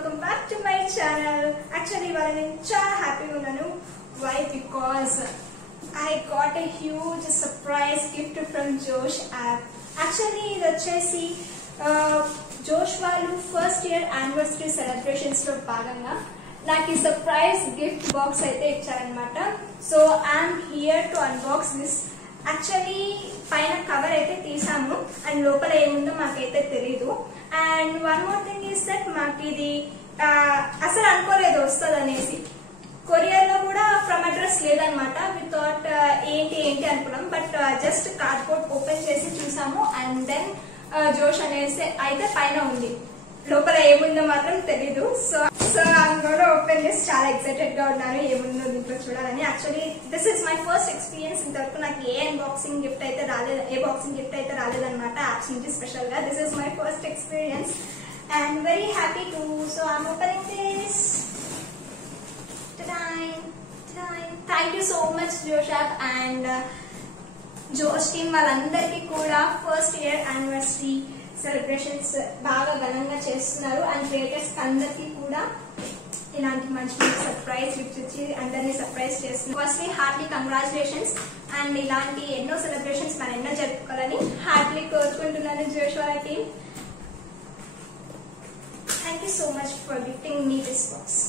welcome back to my channel. Actually, I am very happy. Why? Because I got a huge surprise gift from Josh app. Actually, ఇది Josh వాళ్ళు first year anniversary celebrations లో భాగంగా నాకు ఈ surprise gift box అయితే ఇచ్చారన్నమాట. So I'm here to unbox this. Actually పైన cover అయితే తీసాము అండ్ లోపల ఏముందో మాకైతే తెలీదు. And one more thing is that మాకు ఇది అసలు అనుకోలేదు వస్తుంది అనేసి. కొరియర్ లో కూడా ఫ్రమ్ అడ్రస్ లేదనమాట. వి థాట్ ఏంటి అనుకున్నాం. బట్ జస్ట్ కార్డ్బోర్డ్ ఓపెన్ చేసి చూసాము అండ్ దెన్ జోష్ అనేసి అయితే పైన ఉంది. లోపల ఏముందో మాత్రం తెలీదు. సో ఐఎమ్ గోనా ఓపెన్ చేసి చాలా ఎక్సైటెడ్ గా ఉన్నాను ఏముందో దీంట్లో చూడాలని. Actually this is my first experience. ఇంతవరకు నాకు ఏ బాక్సింగ్ గిఫ్ట్ అయితే రాలేదన్నమాట యాప్స్ నుంచి స్పెషల్ గా. This is my first experience and very happy to. So I'm opening this. Thank you so much జోష్ యాప్ అండ్ జోష్ టీమ్ వాళ్ళందరికీ కూడా ఫస్ట్ ఇయర్ యానివర్సరీ సెలబ్రేషన్స్ బాగా ఘనంగా చేస్తున్నారు. అండ్ క్రియేటర్స్ అందరికీ కూడా ఇలాంటి మంచి మంచి సర్ప్రైజ్ గిఫ్ట్స్ ఇచ్చి అందరినీ సర్ప్రైజ్ చేస్తున్నారు. ఫస్ట్లీ హార్ట్లీ కంగ్రాచులేషన్స్ అండ్ ఇలాంటి ఎన్నో సెలబ్రేషన్స్ మనం ఎన్నో జరుపుకోవాలని హార్ట్లీ కోరుకుంటున్నాను జోష్ వాళ్ళ team. Thank you so much for gifting me this box.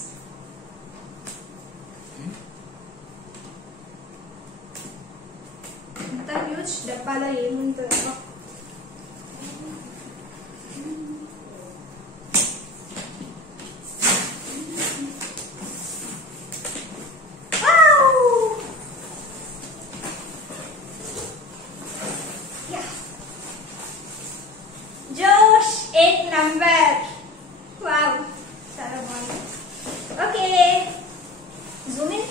ఇంత హ్యూజ్ డబ్బాలో ఏముంటుందో. Josh 8 number. వావ్, చాలా బాగుంది. Okay, zoom in.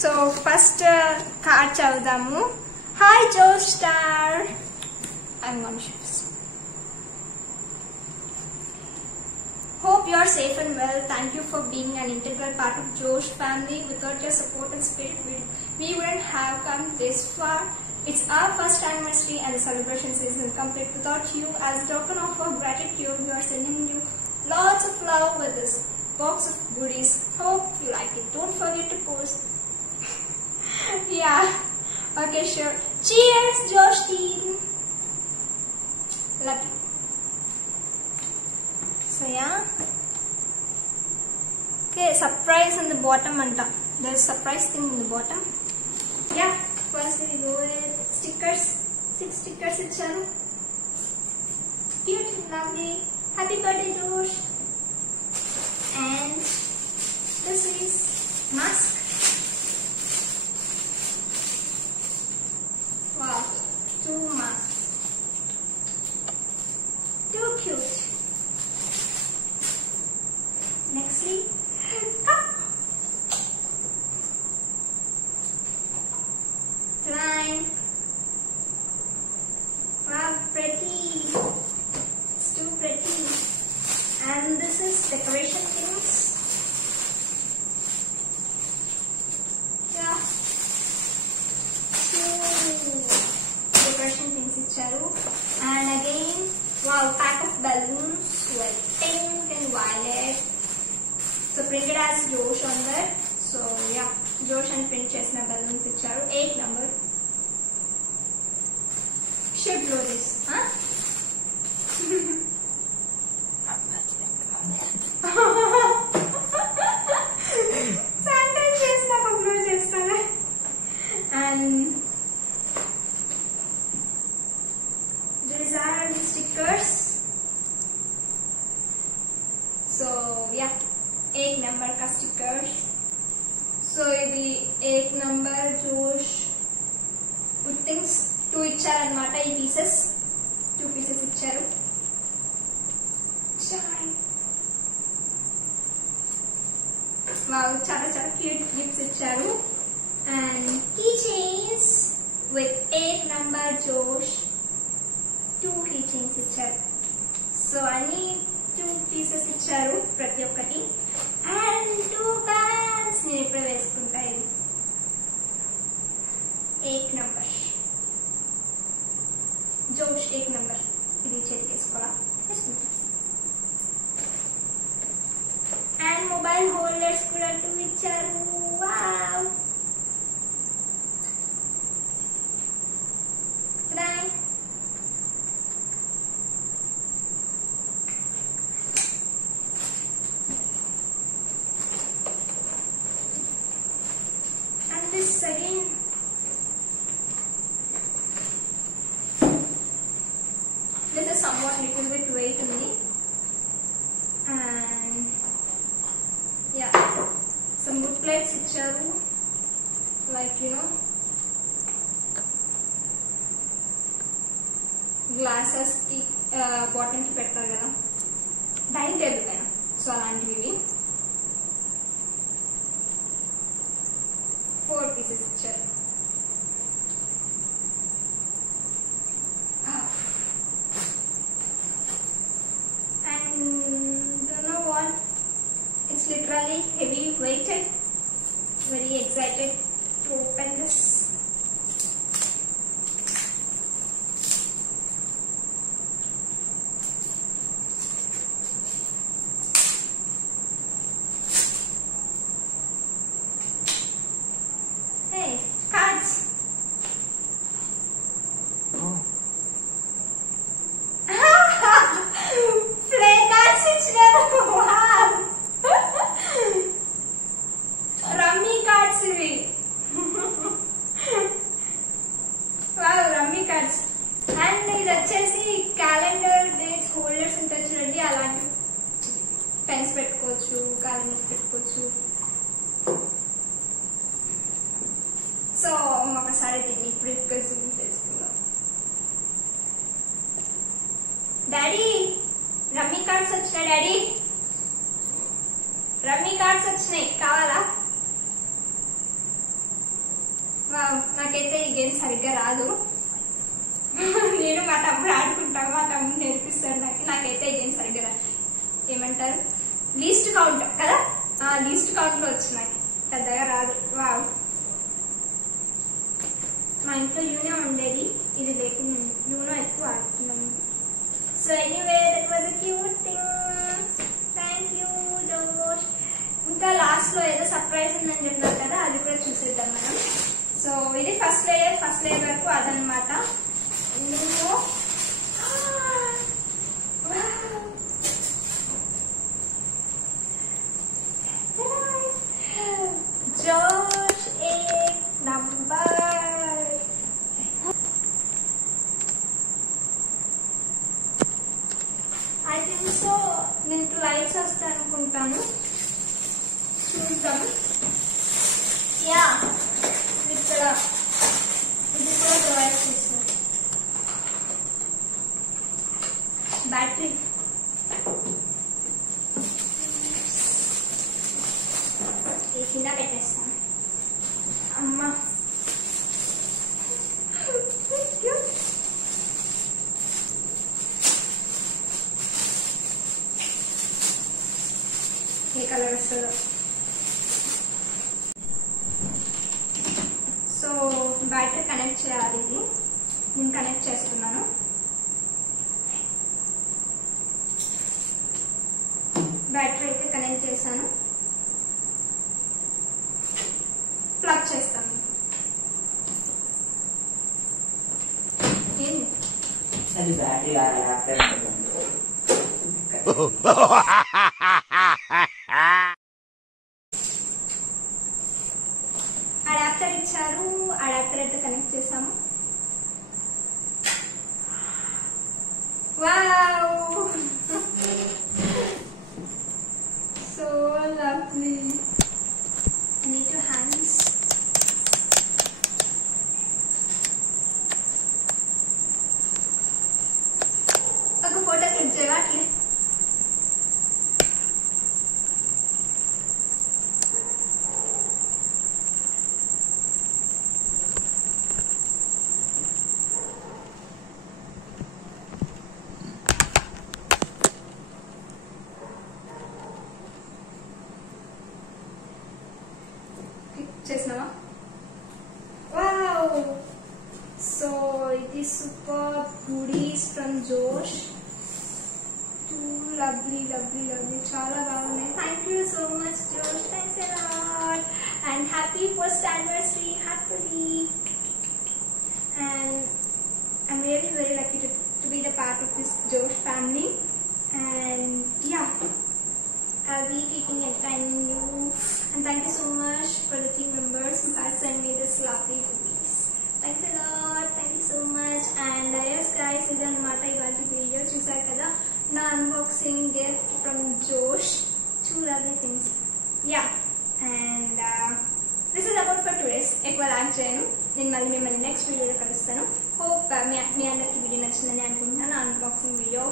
So first card చదువుదాము. Hi Josh star, I'm going to share this. Hope you are safe and well. Thank you for being an integral part of Josh family. Without your support and spirit, we wouldn't have come this far. It's our first anniversary and the celebration season is complete without you. As a token of our gratitude, we are sending you lots of love with this box of goodies. Hope you like it. Don't forget to post. Yeah. Okay, sure. Cheers, Josh team. Love you. So yeah. Okay, surprise in the bottom anta. There's a surprise thing in the bottom. Yeah, first we go with stickers. 6 stickers icharu. Cute, lovely. Happy birthday Josh. And this is mask. Wow, 2 masks. Too cute. Nextly, line. Wow, pretty. It's too pretty. And this is decoration things. Yeah. 2 decoration things icharu. And again, wow, pack of balloons like pink and violet. So printed as Josh on that. So yeah, Josh and print chesna balloons icharu. 8 number. Should blow this, huh? Santa chesna ko blow chestana. And these are the stickers. So yeah, 8 number ka stickers. So ఇది 8 number Josh good things 2 ఇచ్చారన్నమాట. ఈ pieces 2 pieces ఇచ్చారు. Wow, చాలా చాలా cute gifts ఇచ్చారు. And key chains with 8 number Josh 2 key chains ఇచ్చారు. సో అన్ని 2 pieces ఇచ్చారు ప్రతి ఒక్కటి. అండ్ 2 bags నేను ఇప్పుడు వేసుకుంటా. ఇది 1 నంబర్ జోష్ 1 నంబర్. ఇది చేతికి వేసుకోవాలా? వేసుకుంటా. అండ్ మొబైల్ హోల్డర్స్ కూడా 2 ఇచ్చారు. Wow this again. This is somewhat little bit weight only, and yeah, some wood plates icharu, like glasses ki bottom ki pettaru kada dining table paina, so alantivi 4 pieces icharu. And don't know what, it's literally heavy weighted. Very excited to open this. And ఇది వచ్చేసి calendar dates holders ఉంటాయి చూడండి, అలాంటి pens పెట్టుకోవచ్చు, calendars పెట్టుకోవచ్చు. So ఒకసారి దీన్ని ఇప్పుడు జూమ్ చేసుకుందాం. డాడీ రమ్మీ కార్డ్స్ వచ్చినాయి. డాడీ రమ్మీ కార్డ్స్ వచ్చినాయి, కావాలా? నాకైతే ఈ గేమ్ సరిగ్గా రాదు. నేను మా తమ్ముడు ఆడుకుంటాను, మా తమ్ముడు నేర్పిస్తాడు నాకైతే ఈ గేమ్ సరిగ్గా రాదు. ఏమంటారు, లీస్ట్ కౌంట్ కదా, లీస్ట్ కౌంట్ లో వచ్చి నాకు పెద్దగా రాదు. వావ్, మా ఇంట్లో యూనో ఉండేది, ఇది లేకుండా యూనో ఎక్కువ ఆడుతున్నాము. So anyway that was a cute thing. Thank you Josh. ఇంకా లాస్ట్ లో ఏదో సర్ప్రైజ్ ఉందని చెప్పినారు కదా, అది కూడా చూసేద్దాం మనం. సో ఇది ఫస్ట్ లేయర్ వరకు అదనమాట. జోష్ 1 నంబర్. ఐ థింక్ సో దీనికి లైట్స్ వస్తాయి అనుకుంటాను, చూద్దాం. యా, ఇక్కడ ఇది కూడా ప్రొవైడ్ చేస్తారు. బ్యాటరీ కింద పెట్టేస్తాను. అమ్మా ఏ కలర్ వస్తుందో. సో బ్యాటరీ కనెక్ట్ చేయాలి, ఇది నేను కనెక్ట్ చేస్తున్నాను. బ్యాటరీ అయితే కనెక్ట్ చేశాను, ప్లగ్ చేస్తాను. అది బ్యాటరీ అడాప్టర్ ఇచ్చారు, అడాప్టర్ అయితే కనెక్ట్ చేసాము. Wow, so lovely. I need to hang this. ఒక ఫోటో క్లిక్ చేయవా? అట్లే Josh. Too lovely. Chala bagunayi. Thank you so much, Josh. Thanks a lot. And happy first anniversary, happily. And I'm really very lucky to be the part of this Josh family. And yeah, I'll be keeping entertaining you. And thank you so much for the team members who had sent me this lovely cookies. Thanks a lot. Thank you so much. And yes guys, idanamata ivalti video chusaru kada na unboxing gift from Josh. Two lovely things. Yeah. And this is about for today's ఎక్కువ log చేయను. నేను మిమ్మల్ని next వీడియోలో కలుస్తాను. Hope మీ అందరికి video నచ్చిందని అనుకుంటున్నాను. Unboxing video